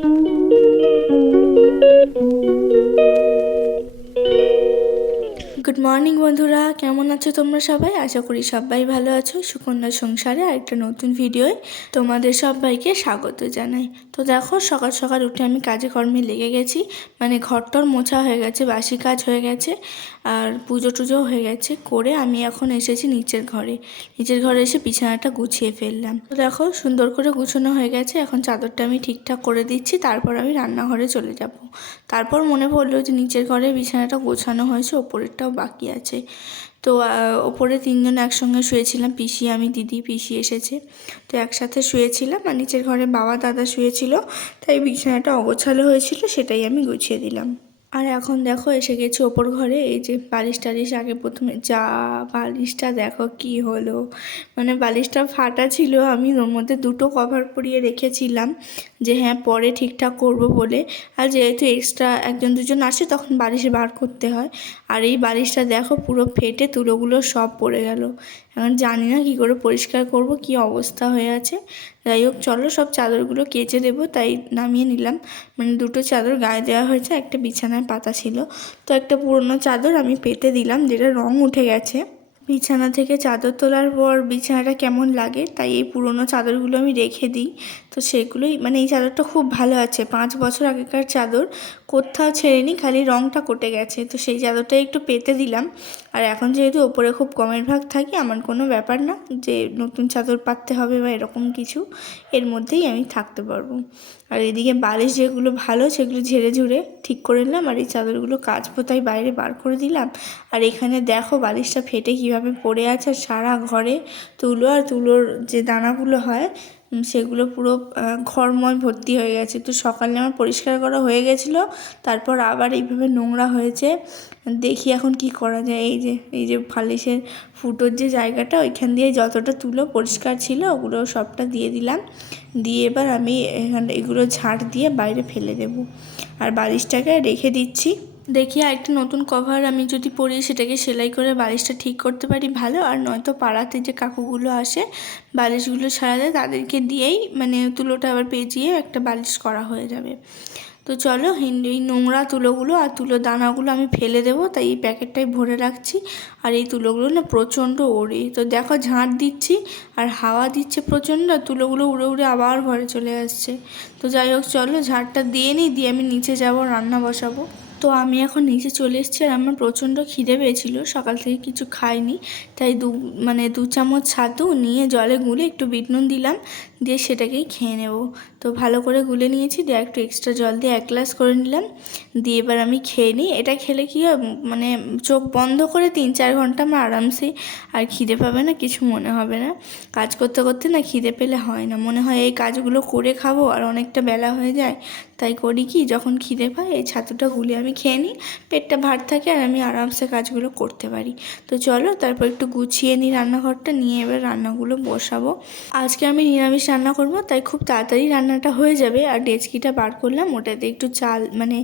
Thank you. Good morning বন্ধুরা। কেমন আছো তোমরা সবাই? আশা করি সবাই ভালো আছো। সুকন্যা সংসারে আরেকটা নতুন ভিডিওয় তোমাদের সবাইকে স্বাগত জানাই। তো দেখো, সকাল সকাল উঠে আমি কাজে কর্মে লেগে গেছি। মানে ঘরটর মোছা হয়ে গেছে, বাসি কাজ হয়ে গেছে, আর পুজো টুজো হয়ে গেছে করে আমি এখন এসেছি নিচের ঘরে। নিচের ঘরে এসে বিছানাটা গুছিয়ে ফেললাম। তো দেখো, সুন্দর করে গুছানো হয়ে গেছে। এখন চাদরটা আমি ঠিকঠাক করে দিচ্ছি, তারপর আমি রান্নাঘরে চলে যাব। তারপর মনে পড়ল যে নিচের ঘরে বিছানাটা গোছানো হয়েছে, ওপরেরটাও বাকি আছে। তো ওপরে তিনজন একসঙ্গে শুয়েছিলাম, পিসি, আমি, দিদি, পিসি এসেছে। তো একসাথে শুয়েছিলাম আর নিচের ঘরে বাবা, দাদা শুয়েছিল, তাই বিছানাটা অগোছালো হয়েছিল, সেটাই আমি গুছিয়ে দিলাম। আর এখন দেখো এসে গেছি ওপর ঘরে, এই যে বালিশ টালিশ আগে প্রথমে যা বালিশটা দেখো কি হলো। মানে বালিশটা ফাটা ছিল, আমি ওর মধ্যে দুটো কভার পরিয়ে রেখেছিলাম যে হ্যাঁ পরে ঠিকঠাক করব বলে। আর যেহেতু এক্সট্রা একজন দুজন আসে তখন বালিশ বার করতে হয়। আর এই বালিশটা দেখো পুরো ফেটে তুলোগুলো সব পড়ে গেল। এখন জানি না কী করে পরিষ্কার করব, কি অবস্থা হয়ে আছে। যাই হোক, চলো সব চাদরগুলো কেচে দেবো, তাই নামিয়ে নিলাম। মানে দুটো চাদর গায়ে দেওয়া হয়েছে, একটা বিছানায় পাতা ছিল। তো একটা পুরনো চাদর আমি পেতে দিলাম, যেটা রং উঠে গেছে। বিছানা থেকে চাদর তোলার পর বিছানাটা কেমন লাগে, তাই এই পুরনো চাদরগুলো আমি রেখে দিই। তো সেগুলোই মানে এই চাদরটা খুব ভালো আছে, পাঁচ বছর আগেকার চাদর। কোথাও ছেড়েনি, খালি রংটা কটে গেছে। তো সেই চাদরটা একটু পেতে দিলাম। আর এখন যেহেতু ওপরে খুব কমের ভাগ থাকি, আমার কোনো ব্যাপার না যে নতুন চাদর পাততে হবে বা এরকম কিছু, এর মধ্যেই আমি থাকতে পারব। আর এদিকে বালিশ যেগুলো ভালো, সেগুলো ঝেড়ে ঝুড়ে ঠিক করে নিলাম। আর এই চাদরগুলো কাজ পোতাই বাইরে বার করে দিলাম। আর এখানে দেখো বালিশটা ফেটে কীভাবে পড়ে আছে, আর সারা ঘরে তুলো আর তুলোর যে দানাগুলো হয় সেগুলো পুরো ঘরময় ভর্তি হয়ে গেছে। তো সকালে আমার পরিষ্কার করা হয়ে গেছিল, তারপর আবার এইভাবে নোংরা হয়েছে। দেখি এখন কি করা যায়। এই যে এই যে ফালিশের ফুটোর যে জায়গাটা, ওইখান দিয়ে যতটা তুলো পরিষ্কার ছিল, ওগুলো সবটা দিয়ে দিলাম। দিয়ে এবার আমি এখানে, এগুলো ঝাড় দিয়ে বাইরে ফেলে দেবো। আর বালিশটাকে রেখে দিচ্ছি। দেখি একটা নতুন কভার আমি যদি পরি, সেটাকে সেলাই করে বালিশটা ঠিক করতে পারি ভালো। আর নয়তো পাড়াতে যে কাকুগুলো আসে, বালিশগুলো সারা দেয় তাদেরকে দিয়েই মানে তুলোটা আবার পেঁচিয়ে একটা বালিশ করা হয়ে যাবে। তো চলো, এই নোংরা তুলোগুলো আর তুলো দানাগুলো আমি ফেলে দেবো, তাই এই প্যাকেটটাই ভরে রাখছি। আর এই তুলোগুলো না প্রচণ্ড ওড়ে। তো দেখো ঝাঁট দিচ্ছি, আর হাওয়া দিচ্ছে প্রচণ্ড, আর তুলোগুলো উড়ে উড়ে আবার ঘরে চলে আসছে। তো যাই হোক, চলো ঝাড়টা দিয়ে নিই, দিয়ে আমি নিচে যাব, রান্না বসাবো। তো আমি এখন নিচে চলে এসেছি আর আমার প্রচণ্ড খিদে পেয়েছিল। সকাল থেকে কিছু খাইনি। তাই দু মানে দু চামচ ছাতু নিয়ে জলে গুলে একটু বিট নুন দিলাম। দিয়ে সেটাকেই খেয়ে নেব। তো ভালো করে গুলে নিয়েছি, দিয়ে একটু এক্সট্রা জল দিয়ে এক গ্লাস করে নিলাম। দিয়ে এবার আমি খেয়ে নিই। এটা খেলে কি হয় মানে চোখ বন্ধ করে তিন চার ঘণ্টা আমার আরামসে আর খিদে পাবে না, কিছু মনে হবে না। কাজ করতে করতে না খিদে পেলে হয় না। মনে হয় এই কাজগুলো করে খাব আর অনেকটা বেলা হয়ে যায়, তাই করি কি, যখন খিদে পায় এই ছাতুটা গুলে আমি খেয়ে নিই। পেটটা ভার থাকে আর আমি আরামসে কাজগুলো করতে পারি। তো চলো তারপর একটু গুছিয়ে নিই রান্নাঘরটা, নিয়ে এবার রান্নাগুলো বসাবো। আজকে আমি নিরামিষ রান্না করব, তাই খুব তাড়াতাড়ি রান্নাটা হয়ে যাবে। আর ডেচকিটা বার করলাম, ওটাতে একটু চাল মানে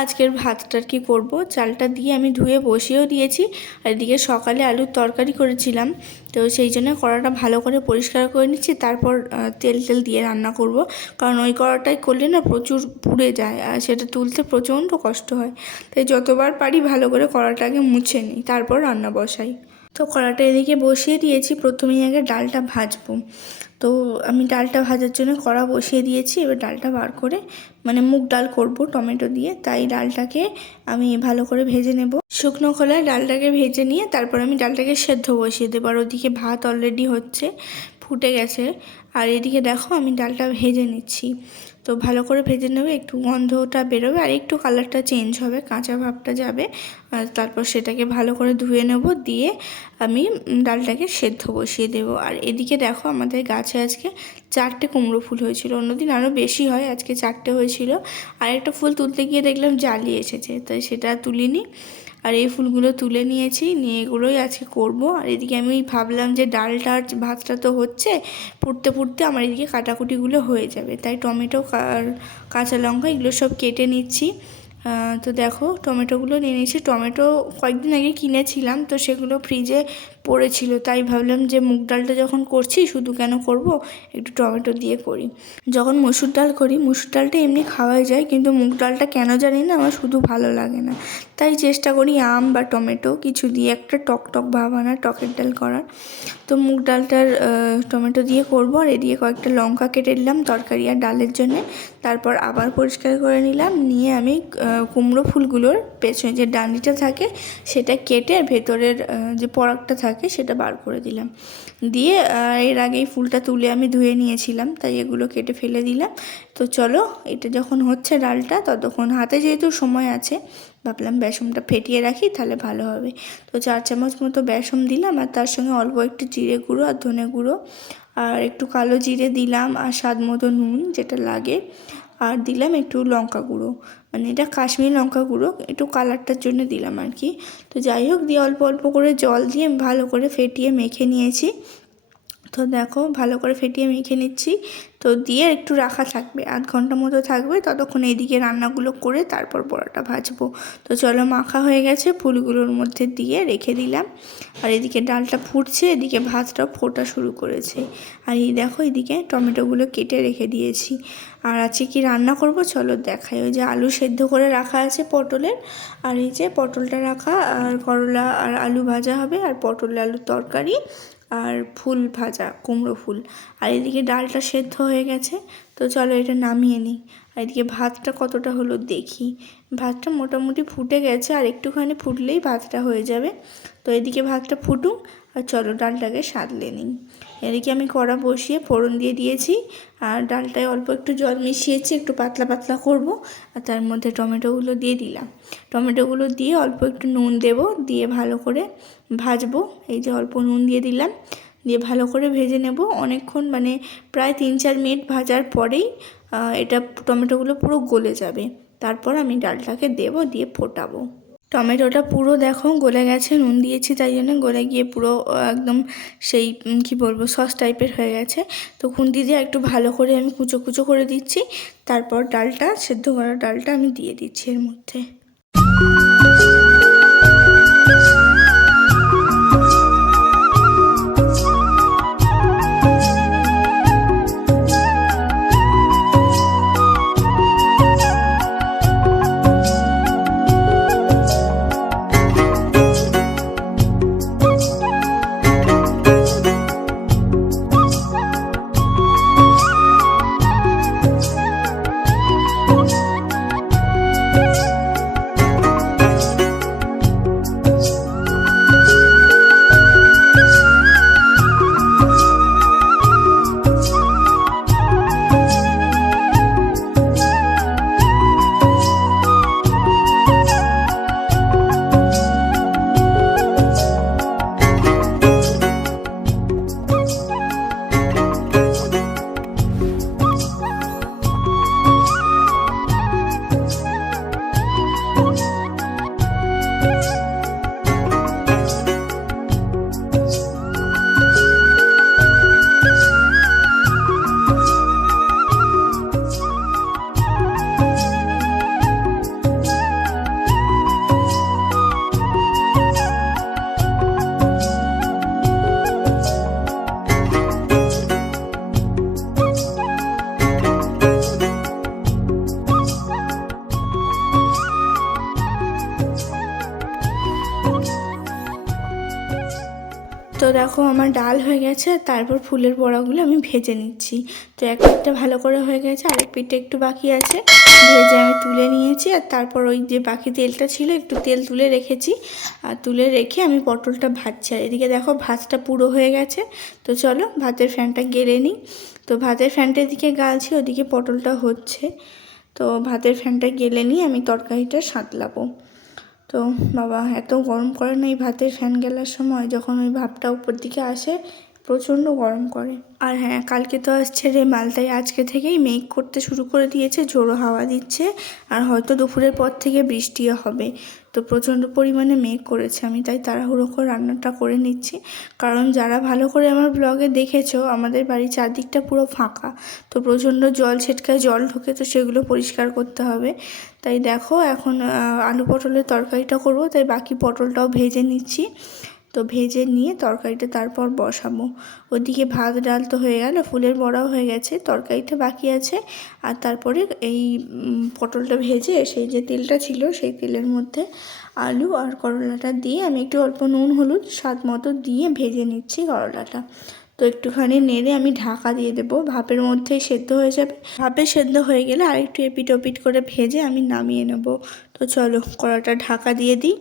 আজকের ভাতটার কি করব। চালটা দিয়ে আমি ধুয়ে বসিয়েও দিয়েছি, আর এদিকে সকালে আলুর তরকারি করেছিলাম। তো সেই জন্য কড়াটা ভালো করে পরিষ্কার করে নিচ্ছি, তারপর তেল তেল দিয়ে রান্না করব। কারণ ওই কড়াটাই করলে না প্রচুর পুড়ে যায়, আর সেটা তুলতে প্রচণ্ড কষ্ট হয়। তাই যতবার পারি ভালো করে কড়াটাকে মুছে নিই, তারপর রান্না বসাই। তো কড়াটা এদিকে বসিয়ে দিয়েছি, প্রথমেই আগে ডালটা ভাজবো। তো আমি ডালটা ভাজার জন্য কড়া বসিয়ে দিয়েছি, এবার ডালটা বার করে মানে মুগ ডাল করব টমেটো দিয়ে, তাই ডালটাকে আমি ভালো করে ভেজে নেব। শুকনো খোলায় ডালটাকে ভেজে নিয়ে তারপর আমি ডালটাকে সেদ্ধ বসিয়ে দেবো, আর ওদিকে ভাত অলরেডি হচ্ছে, ফুটে গেছে। আর এদিকে দেখো আমি ডালটা ভেজে নিচ্ছি। তো ভালো করে ভেজে নেবে, একটু গন্ধটা বেরোবে আর একটু কালারটা চেঞ্জ হবে, কাঁচা ভাবটা যাবে। তারপর সেটাকে ভালো করে ধুয়ে নেব, দিয়ে আমি ডালটাকে সেদ্ধ বসিয়ে দেবো। আর এদিকে দেখো আমাদের গাছে আজকে চারটে কুমড়ো ফুল হয়েছিল, অন্যদিন আরও বেশি হয়, আজকে চারটে হয়েছিল। আর একটা ফুল তুলতে গিয়ে দেখলাম জালি এসেছে, তাই সেটা তুলিনি। আর এই ফুলগুলো তুলে নিয়েছি, নিয়ে এগুলোই আজকে করব। আর এদিকে আমি ভাবলাম যে ডালটা ভাতটা তো হচ্ছে, পুড়তে পুড়তে আমার এদিকে কাটাকুটিগুলো হয়ে যাবে। তাই টমেটো কাঁচা লঙ্কা এগুলো সব কেটে নিচ্ছি। তো দেখো টমেটোগুলো নিয়ে নিয়েছি। টমেটো কয়েকদিন আগে কিনেছিলাম, তো সেগুলো ফ্রিজে পড়েছিল, তাই ভাবলাম যে মুগ ডালটা যখন করছি, শুধু কেন করব? একটু টমেটো দিয়ে করি। যখন মসুর ডাল করি, মসুর ডালটা এমনি খাওয়াই যায়, কিন্তু মুগ ডালটা কেন জানি না, আমার শুধু ভালো লাগে না। তাই চেষ্টা করি আম বা টমেটো, কিছু দিয়ে একটা টক টক ভাব আনার, টকের ডাল করার। তো মুগ ডালটার টমেটো দিয়ে করব, আর এদিকে কয়েকটা লঙ্কা কেটে নিলাম তরকারি আর ডালের জন্যে। তারপর আবার পরিষ্কার করে নিলাম, নিয়ে আমি কুমড়ো ফুলগুলোর পেছনে যে ডান্ডিটা থাকে, সেটা কেটে ভেতরের যে পরাগটা থাকে সেটা বার করে দিলাম। দিয়ে এর আগেই ফুলটা তুলে আমি ধুয়ে নিয়েছিলাম, তাই এগুলো কেটে ফেলে দিলাম। তো চলো, এটা যখন হচ্ছে ডালটা, ততক্ষণ হাতে যেহেতু সময় আছে, ভাবলাম বেসনটা ফেটিয়ে রাখি, তাহলে ভালো হবে। তো চার চামচ মতো বেসন দিলাম, আর তার সঙ্গে অল্প একটু জিরে গুঁড়ো আর ধনে গুঁড়ো, আর একটু কালো জিরে দিলাম, আর স্বাদ মতো নুন যেটা লাগে। আর দিলাম একটু লঙ্কা গুঁড়ো। মানে এটা কাশ্মীরি লঙ্কা গুঁড়ো, একটু কালারটার জন্য দিলাম আর কি। তো যাই হোক, দিয়ে অল্প অল্প করে জল দিয়ে ভালো করে ফেটিয়ে মেখে নিয়েছি। তো দেখো ভালো করে ফেটিয়ে মেখে নিচ্ছি। তো দিয়ে একটু রাখা থাকবে, আধ ঘণ্টা মতো থাকবে। ততক্ষণ এইদিকে রান্নাগুলো করে তারপর বড়াটা ভাজবো। তো চলো মাখা হয়ে গেছে, ফুলগুলোর মধ্যে দিয়ে রেখে দিলাম। আর এদিকে ডালটা ফুটছে, এদিকে ভাতটা ফোটা শুরু করেছে। আর এই দেখো এদিকে টমেটোগুলো কেটে রেখে দিয়েছি। আর আছে কি রান্না করব চলো দেখাই। ওই যে আলু সেদ্ধ করে রাখা আছে পটলের। আর এই যে পটলটা রাখা, আর করলা আর আলু ভাজা হবে, আর পটল আলুর তরকারি। আর ফুল ভাজা, কুমড়ো ফুল। আর এদিকে ডালটা সেদ্ধ হয়ে গেছে, তো চলো এটা নামিয়ে নিই। আর এদিকে ভাতটা কতটা হলো দেখি। ভাতটা মোটামুটি ফুটে গেছে, আর একটুখানি ফুটলেই ভাতটা হয়ে যাবে। তো এদিকে ভাতটা ফুটুক আর চলো ডালটাকে সাদলে নিই। এদিকে আমি কড়া বসিয়ে ফোড়ন দিয়ে দিয়েছি। আর ডালটায় অল্প একটু জল মিশিয়েছি, একটু পাতলা পাতলা করব। আর তার মধ্যে টমেটোগুলো দিয়ে দিলাম। টমেটোগুলো দিয়ে অল্প একটু নুন দেব, দিয়ে ভালো করে ভাজবো। এই যে অল্প নুন দিয়ে দিলাম। দিয়ে ভালো করে ভেজে নেব। অনেকক্ষণ মানে প্রায় তিন চার মিনিট ভাজার পরেই এটা টমেটোগুলো পুরো গলে যাবে। তারপর আমি ডালটাকে দেব, দিয়ে ফোটাবো। টমেটোটা পুরো দেখো গলে গেছে, নুন দিয়েছি তাই জন্য গলে গিয়ে পুরো একদম সেই কি বলব, সস টাইপের হয়ে গেছে। তো খুন্তি দিয়ে একটু ভালো করে আমি কুচো কুচো করে দিচ্ছি। তারপর ডালটা, সেদ্ধ করা ডালটা আমি দিয়ে দিচ্ছি এর মধ্যে। আমার ডাল হয়ে গেছে তারপর ফুলের বড়াগুলো আমি ভেজে নিচ্ছি। তো এক পিঠটা ভালো করে হয়ে গেছে, আরেক পিঠটা একটু বাকি আছে। ভেজে আমি তুলে নিয়েছি আর তারপর ওই যে বাকি তেলটা ছিল, একটু তেল তুলে রেখেছি। আর তুলে রেখে আমি পটলটা ভাজছি। আর এদিকে দেখো ভাতটা পুরো হয়ে গেছে। তো চলো ভাতের ফ্যানটা গেলে নিই। তো ভাতের ফ্যানটা এদিকে গালছি, ওদিকে পটলটা হচ্ছে। তো ভাতের ফ্যানটা গেলে নিয়ে আমি তরকারিটা সাঁতলাবো। তো বাবা, এত গরম করে না এই ভাতের ফ্যান গেলার সময়? যখন ওই ভাপটা উপর দিকে আসে প্রচণ্ড গরম করে। আর হ্যাঁ কালকে তো আসছে রে মালটাই আজকে থেকেই মেঘ করতে শুরু করে দিয়েছে ঝোড়ো হাওয়া দিচ্ছে। আর হয়তো দুপুরের পর থেকে বৃষ্টিও হবে। তো প্রচণ্ড পরিমাণে মেঘ করেছে, আমি তাই তাড়াহুড়ো করে রান্নাটা করে নিচ্ছি। কারণ যারা ভালো করে আমার ব্লগে দেখেছ, আমাদের বাড়ির চারদিকটা পুরো ফাঁকা। তো প্রচণ্ড জল, ছেটকায় জল ঢোকে তো সেগুলো পরিষ্কার করতে হবে। তাই দেখো, এখন আলু পটলের তরকারিটা করব, তাই বাকি পটলটাও ভেজে নিচ্ছি। তো ভেজে নিয়ে তরকারিটা তারপর বসাবো। ওদিকে ভাত ডাল তো হয়ে গেল, ফুলের বড়াও হয়ে গেছে, তরকারিটা বাকি আছে। আর তারপরে এই পটলটা ভেজে সেই যে তেলটা ছিল সেই তেলের মধ্যে আলু আর করলাটা দিয়ে আমি একটু অল্প নুন, হলুদ, স্বাদ মতো দিয়ে ভেজে নিচ্ছি করলাটা। তো একটুখানি নেড়ে আমি ঢাকা দিয়ে দেবো। ভাপের মধ্যেই সেদ্ধ হয়ে যাবে। ভাপে সেদ্ধ হয়ে গেলে আরেকটু এপিট ওপিট করে ভেজে আমি নামিয়ে নেব। তো চলো কড়াটা ঢাকা দিয়ে দিই।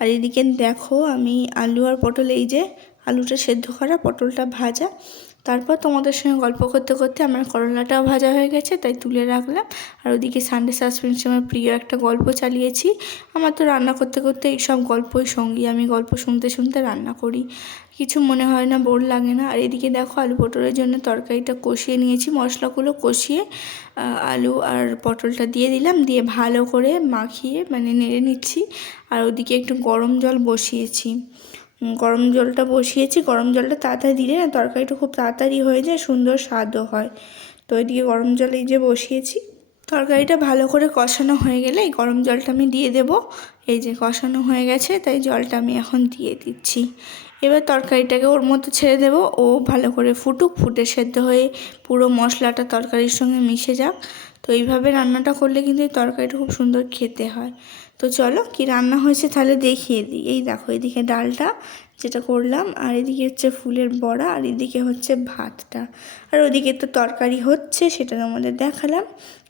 আর এদিকে দেখো আমি আলু আর পটল এই যে আলুটা সেদ্ধ করা পটলটা ভাজা। তারপর তোমাদের সঙ্গে গল্প করতে করতে আমার করলাটাও ভাজা হয়ে গেছে, তাই তুলে রাখলাম। আর ওদিকে সানডে সাসপেন্স আমার প্রিয় একটা গল্প চালিয়েছি। আমার তো রান্না করতে করতে এইসব গল্পই সঙ্গী, আমি গল্প শুনতে শুনতে রান্না করি। কিছু মনে হয় না, বোর লাগে না। আর এদিকে দেখো আলু পটলের জন্য তরকারিটা কষিয়ে নিয়েছি, মশলাগুলো কষিয়ে আলু আর পটলটা দিয়ে দিলাম। দিয়ে ভালো করে মাখিয়ে মানে নেড়ে নিচ্ছি। আর ওদিকে একটু গরম জল বসিয়েছি। গরম জলটা বসিয়েছি। গরম জলটা তাড়াতাড়ি দিলে না তরকারিটা খুব তাড়াতাড়ি হয়ে যায়, সুন্দর স্বাদও হয়। তো ওইদিকে গরম জল এই যে বসিয়েছি। তরকারিটা ভালো করে কষানো হয়ে গেলে এই গরম জলটা আমি দিয়ে দেব। এই যে কষানো হয়ে গেছে, তাই জলটা আমি এখন দিয়ে দিচ্ছি। এবার তরকারিটাকে ওর মতো ছেড়ে দেব। ও ভালো করে ফুটুক, ফুটে সেদ্ধ হয়ে পুরো মশলাটা তরকারির সঙ্গে মিশে যাক। তো এইভাবে রান্নাটা করলে কিন্তু এই তরকারিটা খুব সুন্দর খেতে হয়। তো চলো কি রান্না হয়েছে তাহলে দেখিয়ে দিই। এই দেখো, এদিকে ডালটা যেটা করলাম, আর এদিকে হচ্ছে ফুলের বড়া, আর এদিকে হচ্ছে ভাতটা। আর ওদিকে তো তরকারি হচ্ছে, সেটা তোমাদের দেখালাম।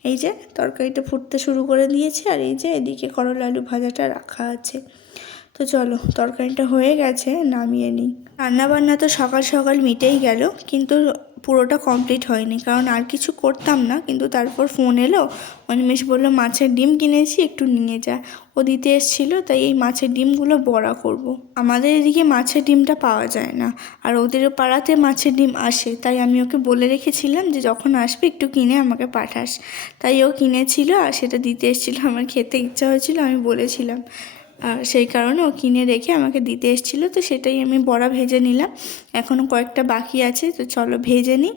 এই যে তরকারিটা ফুটতে শুরু করে দিয়েছে, আর এই যে এদিকে করলা আলু ভাজাটা রাখা আছে। তো চলো, তরকারিটা হয়ে গেছে, নামিয়ে নিই। রান্নাবান্না তো সকাল সকাল মিটেই গেল, কিন্তু পুরোটা কমপ্লিট হয়নি। কারণ আর কিছু করতাম না, কিন্তু তারপর ফোন এলো। অনিমেষ বলল, মাছের ডিম কিনেছি, একটু নিয়ে যা। ও দিতে এসেছিল, তাই এই মাছের ডিমগুলো বড়া করব। আমাদের এদিকে মাছের ডিমটা পাওয়া যায় না, আর ওদের পাড়াতে মাছের ডিম আসে। তাই আমি ওকে বলে রেখেছিলাম যে, যখন আসবে, একটু কিনে আমাকে পাঠাস। তাই ও কিনেছিল, আর সেটা দিতে এসেছিল। আমার খেতে ইচ্ছা হয়েছিল, আমি বলেছিলাম। সেই কারণে ও কিনে রেখে আমাকে দিতে এসেছিল, তো সেটাই আমি বড়া ভেজে নিলাম। এখনও কয়েকটা বাকি আছে, তো চলো ভেজে নিই।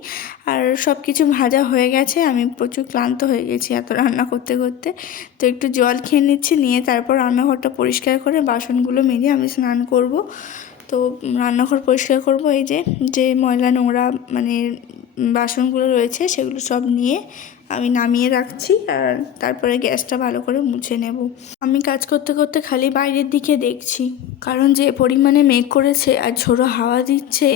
আর সব কিছু ভাজা হয়ে গেছে, আমি প্রচুর ক্লান্ত হয়ে গেছি এত রান্না করতে করতে। তো একটু জল খেয়ে নিচ্ছি, নিয়ে তারপর রান্নাঘরটা পরিষ্কার করে বাসনগুলো মেজে আমি স্নান করব। তো রান্নাঘর পরিষ্কার করব, এই যে যে ময়লা নোংরা মানে বাসনগুলো রয়েছে, সেগুলো সব নিয়ে আমি নামিয়ে রাখছি আর তারপরে গ্যাসটা ভালো করে মুছে নেব। আমি কাজ করতে করতে খালি বাইরের দিকে দেখছি। কারণ যে পরিমাণে মেঘ করেছে আর ঝোড়ো হাওয়া দিচ্ছে,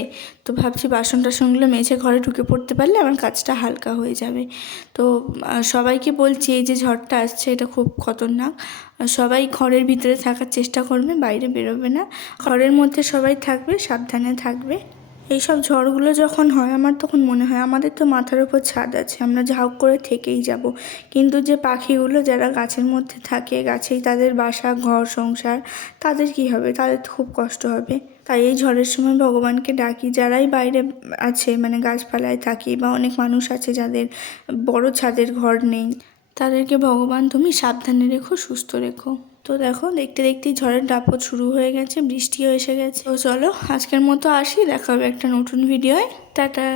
তো ভাবছি বাসন টাসনগুলো মেঝে ঘরে ঢুকে পড়তে পারলে আমার কাজটা হালকা হয়ে যাবে। তো সবাইকে বলছি এই যে ঝড়টা আসছে এটা খুব খতরনাক। সবাই ঘরের ভিতরে থাকার চেষ্টা করবে, বাইরে বেরোবে না। ঘরের মধ্যে সবাই থাকবে, সাবধানে থাকবে। এইসব ঝড়গুলো যখন হয়, আমার তখন মনে হয় আমাদের তো মাথার উপর ছাদ আছে, আমরা ঝাউক করে থেকেই যাব। কিন্তু যে পাখিগুলো যারা গাছের মধ্যে থাকে, গাছেই তাদের বাসা, ঘর, সংসার, তাদের কি হবে? তাদের তো খুব কষ্ট হবে। তাই এই ঝড়ের সময় ভগবানকে ডাকি, যারাই বাইরে আছে মানে গাছপালায় থাকি বা অনেক মানুষ আছে যাদের বড় ছাদের ঘর নেই, তাদেরকে ভগবান তুমি সাবধানে রেখো, সুস্থ রেখো। তো দেখো, দেখতে দেখতেই ঝড়ের দাপট শুরু হয়ে গেছে, বৃষ্টিও এসে গেছে। তো চলো, আজকের মতো আসি, দেখা হবে একটা নতুন ভিডিওয়। টাটা।